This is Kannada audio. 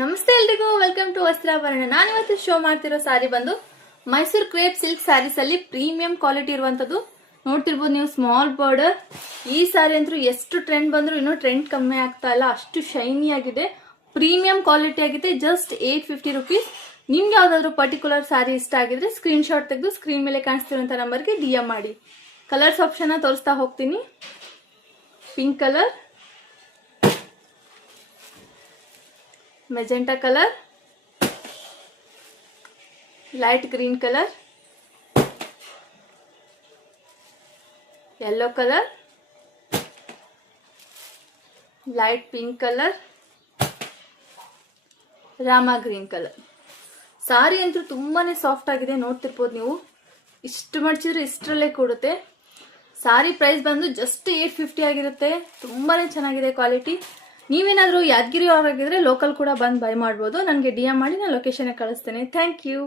ನಮಸ್ತೆ ಎಲ್ರಿಗೂ, ವೆಲ್ಕಮ್ ಟು ವಸ್ತ್ರಾಭರಣ. ನಾನಿವತ್ತು ಶೋ ಮಾಡ್ತಿರೋ ಸಾರಿ ಬಂದು ಮೈಸೂರು ಕ್ರೇಪ್ ಸಿಲ್ಕ್ ಸ್ಯಾರೀಸ್ ಅಲ್ಲಿ ಪ್ರೀಮಿಯಂ ಕ್ವಾಲಿಟಿ ಇರುವಂತದ್ದು. ನೋಡ್ತಿರ್ಬೋದು ನೀವು, ಸ್ಮಾಲ್ ಬಾರ್ಡರ್. ಈ ಸಾರಿ ಅಂತೂ ಎಷ್ಟು ಟ್ರೆಂಡ್ ಬಂದ್ರು ಇನ್ನೂ ಟ್ರೆಂಡ್ ಕಮ್ಮಿ ಆಗ್ತಾ ಇಲ್ಲ, ಅಷ್ಟು ಶೈನಿ ಆಗಿದೆ, ಪ್ರೀಮಿಯಂ ಕ್ವಾಲಿಟಿ ಆಗಿದೆ. Just 850 rupees. ನಿಮ್ಗೆ ಯಾವ್ದಾದ್ರು ಪರ್ಟಿಕ್ಯುಲರ್ ಸಾರಿ ಇಷ್ಟ ಆಗಿದ್ರೆ ಸ್ಕ್ರೀನ್ ಶಾಟ್ ತೆಗೆದು ಸ್ಕ್ರೀನ್ ಮೇಲೆ ಕಾಣಿಸ್ತಿರುವಂತ ನಂಬರ್ಗೆ DM ಮಾಡಿ. ಕಲರ್ಸ್ ಆಪ್ಷನ್ ತೋರಿಸ್ತಾ ಹೋಗ್ತೀನಿ. Pink colour, magenta colour, light green colour, yellow colour, light pink colour, Rama green colour. Sari ಅಂತೂ ತುಂಬಾನೇ ಸಾಫ್ಟ್ ಆಗಿದೆ, ನೋಡ್ತಿರ್ಬೋದು ನೀವು. ಇಷ್ಟು ಮಡ್ಚಿದ್ರೆ ಇಷ್ಟರಲ್ಲೇ ಕೊಡುತ್ತೆ. ಸಾರಿ ಪ್ರೈಸ್ ಬಂದು ಜಸ್ಟ್ 850 ಆಗಿರುತ್ತೆ. ತುಂಬಾನೇ ಚೆನ್ನಾಗಿದೆ ಕ್ವಾಲಿಟಿ. ನೀವೇನಾದ್ರೂ ಯಾದಗಿರಿ ಅವರಾಗಿದ್ರೆ ಲೋಕಲ್ ಕೂಡ ಬಂದು ಬೈ ಮಾಡ್ಬೋದು. ನನಗೆ DM ಮಾಡಿ ನಾನು ಲೊಕೇಶನ್ ಕಳಿಸ್ತೇನೆ. Thank you.